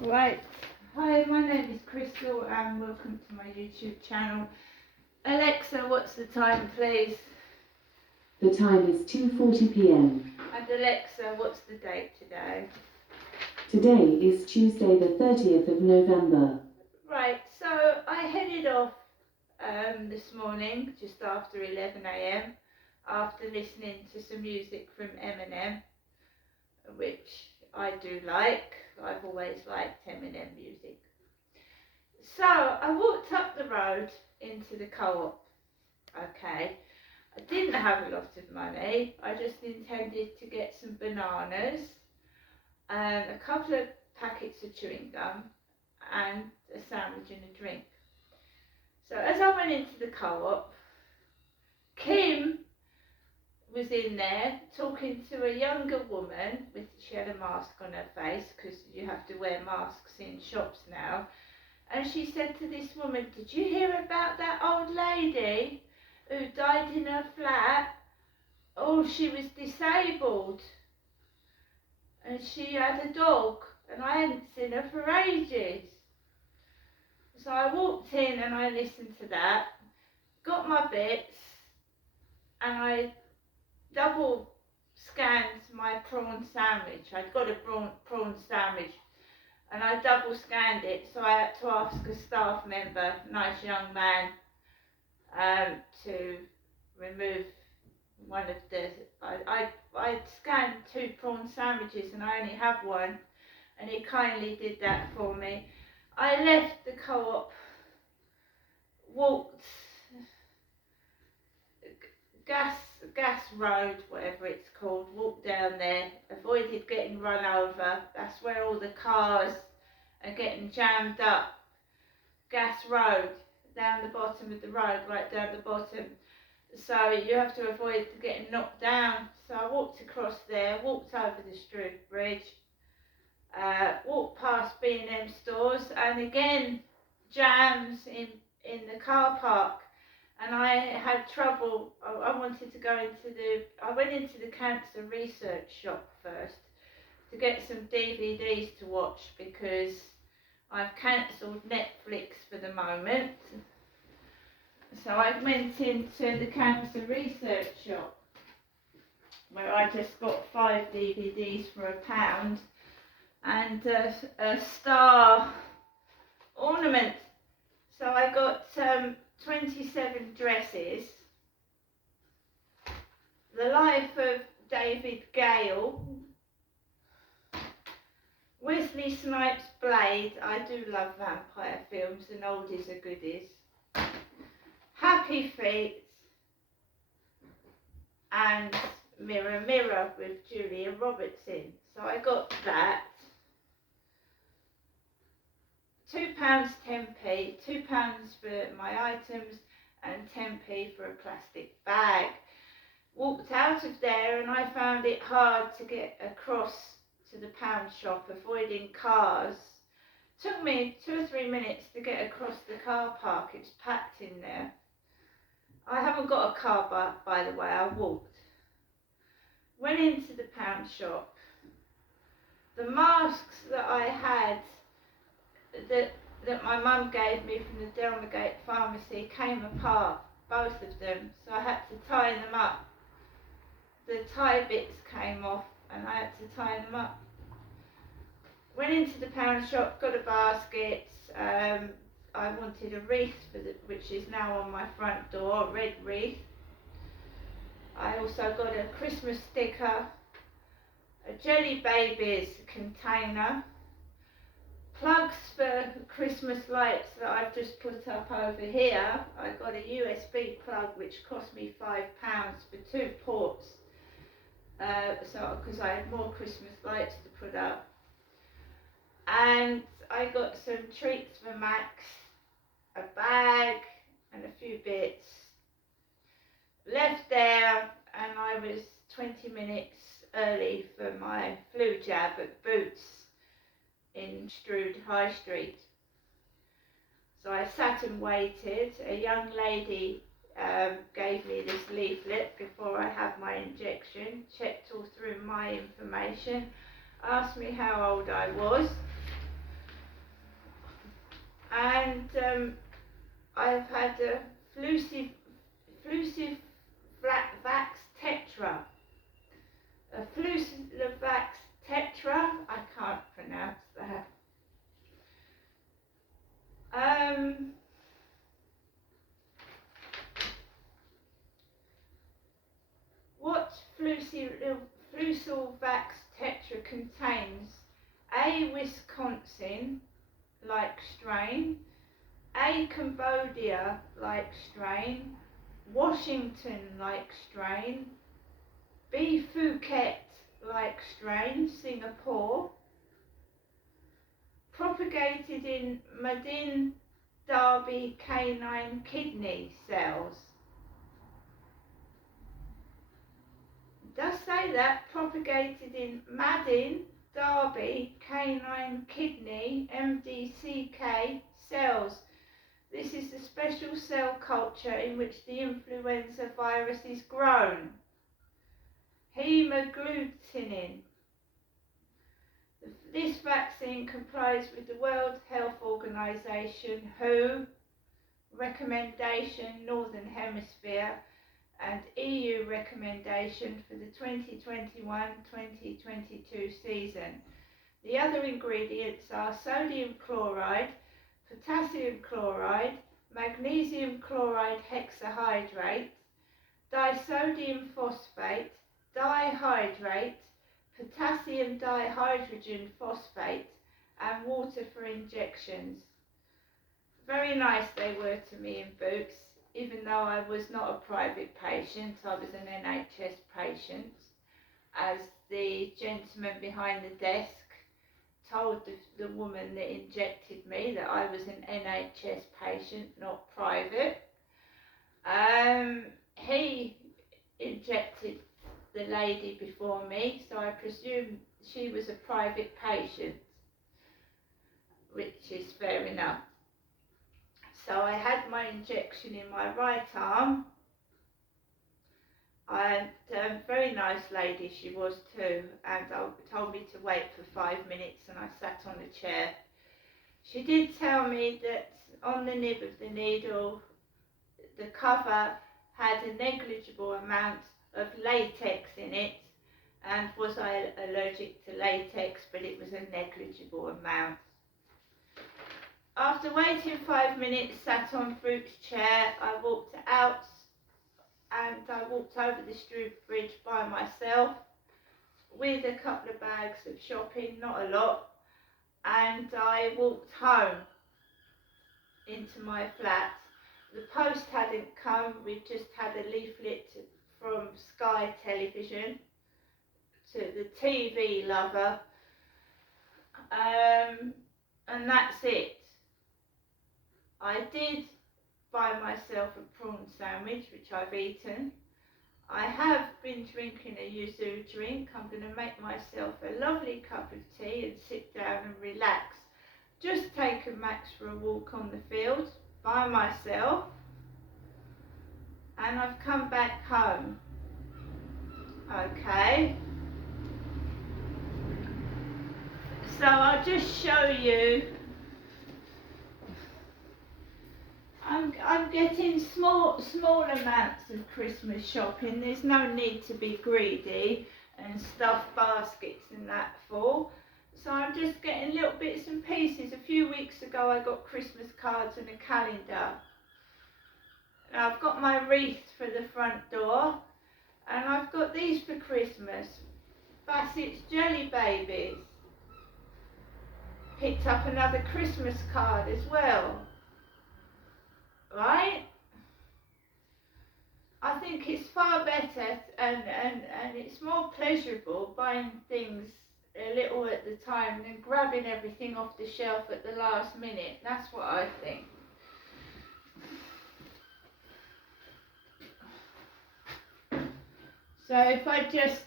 Right. Hi, my name is Crystal and welcome to my YouTube channel. Alexa, what's the time, please? The time is 2:40 p.m. And Alexa, what's the date today? Today is Tuesday the 30th of November. Right, so I headed off this morning just after 11 a.m. after listening to some music from Eminem, which I do like. I've always liked Eminem music. So I walked up the road into the co-op. Okay, I didn't have a lot of money. I just intended to get some bananas and a couple of packets of chewing gum and a sandwich and a drink. So as I went into the co-op, Kim was in there talking to a younger woman she had a mask on her face because you have to wear masks in shops now. And she said to this woman, "Did you hear about that old lady who died in her flat? Oh, she was disabled and she had a dog and I hadn't seen her for ages." So I walked in and I listened to that, got my bits, and I double scanned my prawn sandwich. I'd got a prawn sandwich and I double scanned it, so I had to ask a staff member, nice young man, to remove one of the, I scanned 2 prawn sandwiches and I only have one, and he kindly did that for me. I left the co-op, walked gas road, whatever it's called, walked down there, avoided getting run over. That's where all the cars are getting jammed up. Gas road, down the bottom of the road, right down the bottom. So you have to avoid getting knocked down. So I walked across there, walked over the Strood Bridge, walked past B&M stores, and again jams in the car park. And I had trouble. I wanted to go I went into the cancer research shop first to get some DVDs to watch because I've cancelled Netflix for the moment. So I went into the cancer research shop where I just got 5 DVDs for £1 and a star ornament. So I got 27 dresses, The Life of David Gale, Wesley Snipes' Blade. I do love vampire films and oldies are goodies. Happy Feet and Mirror Mirror with Julia Robertson. So I got that. £2 10p, £2 for my items and 10p for a plastic bag. Walked out of there and I found it hard to get across to the pound shop, avoiding cars. Took me 2 or 3 minutes to get across the car park. It's packed in there. I haven't got a car, by the way, I walked. Went into the pound shop. The masks that I had that my mum gave me from the Delmagate pharmacy came apart, both of them, so I had to tie them up. The tie bits came off and I had to tie them up. Went into the pound shop, got a basket. I wanted a wreath which is now on my front door, a red wreath. I also got a Christmas sticker, a Jelly Babies container, plugs for Christmas lights that I've just put up over here. I got a USB plug which cost me £5 for 2 ports, because I had more Christmas lights to put up. And I got some treats for Max, a bag and a few bits. Left there and I was 20 minutes early for my flu jab at Boots in Strood High Street. So I sat and waited. A young lady gave me this leaflet before I had my injection, checked all through my information, asked me how old I was. and I've had a Flucivax Tetra. A Flucivax Tetra, I can't pronounce that. What Flucivax Tetra contains? A Wisconsin-like strain, A Cambodia-like strain, Washington-like strain, B Phuket-like strain, Singapore, propagated in Madin-Darby canine kidney cells. It does say that, propagated in Madin-Darby canine kidney MDCK cells. This is a special cell culture in which the influenza virus is grown. Hemagglutinin. This vaccine complies with the World Health Organization WHO recommendation Northern Hemisphere and EU recommendation for the 2021-2022 season. The other ingredients are sodium chloride, potassium chloride, magnesium chloride hexahydrate, disodium phosphate, dihydrate, potassium dihydrogen phosphate, and water for injections. Very nice they were to me in Boots, even though I was not a private patient, I was an NHS patient, as the gentleman behind the desk told the woman that injected me that I was an NHS patient, not private. He injected the lady before me, so I presume she was a private patient, which is fair enough. So I had my injection in my right arm, and very nice lady she was too, and told me to wait for 5 minutes, and I sat on a chair. She did tell me that on the nib of the needle, the cover had a negligible amount of latex in it, and was I allergic to latex, but it was a negligible amount. After waiting 5 minutes, sat on Fruit's chair, I walked out and I walked over the Strood Bridge by myself with a couple of bags of shopping, not a lot, and I walked home into my flat. The post hadn't come, we just had a leaflet from Sky Television to the TV lover, and that's it. I did buy myself a prawn sandwich, which I've eaten. I have been drinking a yuzu drink. I'm going to make myself a lovely cup of tea and sit down and relax. Just taken Max for a walk on the field by myself, and I've come back home. Okay. So I'll just show you. I'm getting small amounts of Christmas shopping. There's no need to be greedy and stuff baskets and that full. So I'm just getting little bits and pieces. A few weeks ago I got Christmas cards and a calendar. Now I've got my wreath for the front door, and I've got these for Christmas. Bassett's Jelly Babies. Picked up another Christmas card as well. Right? I think it's far better and it's more pleasurable buying things a little at the time than grabbing everything off the shelf at the last minute. That's what I think. So if I just